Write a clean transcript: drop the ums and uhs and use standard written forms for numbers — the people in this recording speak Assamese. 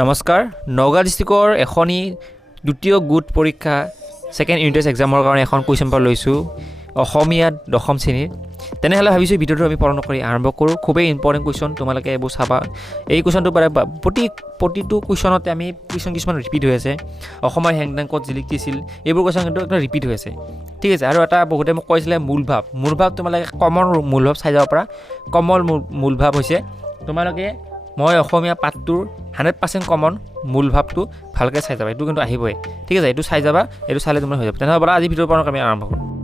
নমস্কাৰ নগাঁও ডিষ্ট্ৰিক্টৰ এখনি দ্বিতীয় গোট পৰীক্ষা সেকেন্ড ইউনিট টেষ্ট এক্সামৰ কাৰণে এখন কুৱেশ্যন পেপাৰ লৈছোঁ অসমীয়াত দশম শ্ৰেণীৰ তেনেহ'লে ভাবিছোঁ ভিডিঅ'টো আমি পলম নকৰি আৰম্ভ কৰোঁ খুবেই ইম্পৰ্টেণ্ট কুৱেশ্যন তোমালোকে এইবোৰ চাবা এই কুৱেশ্যনটো প্ৰতিটো কুৱেশ্যনতে আমি কুৱেশ্যন কিছুমান ৰিপিট হৈ আছে অসমৰ হেংদাং ক'ত জিলিকিছিল এইবোৰ কুৱেশ্যন কিন্তু একদম ৰিপিট হৈ আছে ঠিক আছে আৰু এটা বহুতে মোক কৈছিলে মূলভাৱ তোমালোকে কমন মূলভাৱ চাই যাব পাৰা কমন মূলভাৱ হৈছে তোমালোকে মই অসমীয়া পাঠটোৰ 100% কমন মূলভাৱটো ভালকৈ চাই যাবা এইটো কিন্তু আহিবই ঠিক আছে এইটো চাই যাবা এইটো চালে তোমাৰ হৈ যাব তেনেহ'লে আজি ভিডিঅ'ৰ পৰা আমি আৰম্ভ কৰোঁ